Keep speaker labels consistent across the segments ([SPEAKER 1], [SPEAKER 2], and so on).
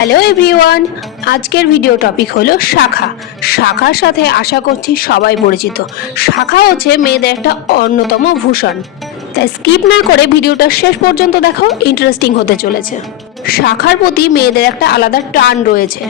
[SPEAKER 1] Hello everyone আজকের video topic হলো শাখা। শাখার সাথে আশা করছি সবাই পরিচিত। শাখা হচ্ছে মেয়েদের একটা অন্যতম ভূষণ। তাই স্কিপ না করে ভিডিওটা শেষ পর্যন্ত দেখো ইন্টারেস্টিং হতে চলেছে। শাখার প্রতি মেয়েদের একটা আলাদা টান রয়েছে।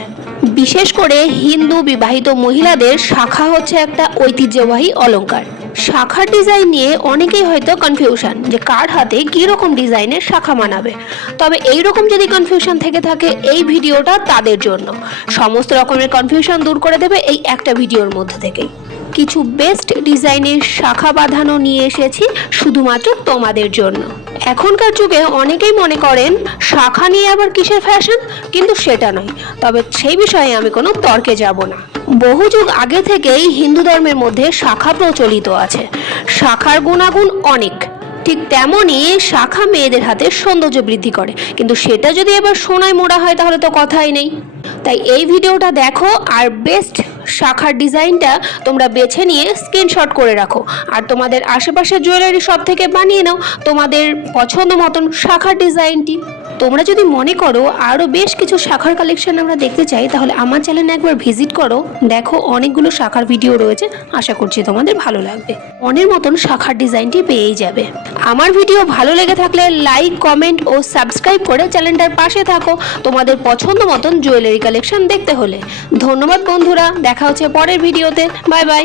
[SPEAKER 1] বিশেষ করে হিন্দু বিবাহিত মহিলাদের শাখা হচ্ছে একটা ঐতিহ্যবাহী অলংকার শাখার ডিজাইন নিয়ে অনেকেই হয়তো কনফিউশন যে কার হাতে কীরকম ডিজাইনের শাখা মানাবে। তবে এই রকম যদি কনফিউশন থেকে থাকে, এই ভিডিওটা তাদের জন্য। সমস্ত রকমের কনফিউশন দূর করে দেবে এই একটা ভিডিওর মধ্যে থেকেই। কিছু বেস্ট ডিজাইনের শাখা বাঁধানো নিয়ে এসেছি, শুধুমাত্র তোমাদের জন্য। এখনকার যুগে অনেকেই মনে করেন শাখা নিয়ে আবার কিসের ফ্যাশন কিন্তু সেটা নয়। তবে সেই বিষয়ে আমি কোনো তর্কে যাব না। বহু যুগ আগে থেকেই হিন্দু ধর্মের মধ্যে শাখা প্রচলিত আছে। শাখার গুণাগুণ অনেক। ঠিক তেমনই শাখা মেয়েদের হাতে সৌন্দর্য বৃদ্ধি করে। কিন্তু সেটা যদি এবার সোনায় মোড়া হয় তাহলে তো কথাই নেই। তাই এই ভিডিওটা দেখো আর বেস্ট শাখার ডিজাইনটা তোমরা বেছে নিয়ে স্ক্রিনশট করে রাখো। আর তোমাদের আশেপাশের জুয়েলারি শপ থেকে বানিয়ে নাও, তোমাদের পছন্দ মতন শাখার ডিজাইনটি। তোমরা যদি মনে করো আরও বেশ কিছু শাখার কালেকশন আমরা দেখতে চাই, তাহলে আমার চ্যানেলে একবার ভিজিট করো। দেখো অনেকগুলো শাখার ভিডিও রয়েছে, আশা করছি তোমাদের ভালো লাগবে। মনের মতন শাখার ডিজাইনটি পেয়েই যাবে। আমার ভিডিও ভালো লেগে থাকলে লাইক কমেন্ট ও সাবস্ক্রাইব করে চ্যানেলটার পাশে থাকো তোমাদের পছন্দ মতন জুয়েলারি কালেকশন দেখতে হলে। ধন্যবাদ বন্ধুরা, দেখা হচ্ছে পরের ভিডিওতে বাই বাই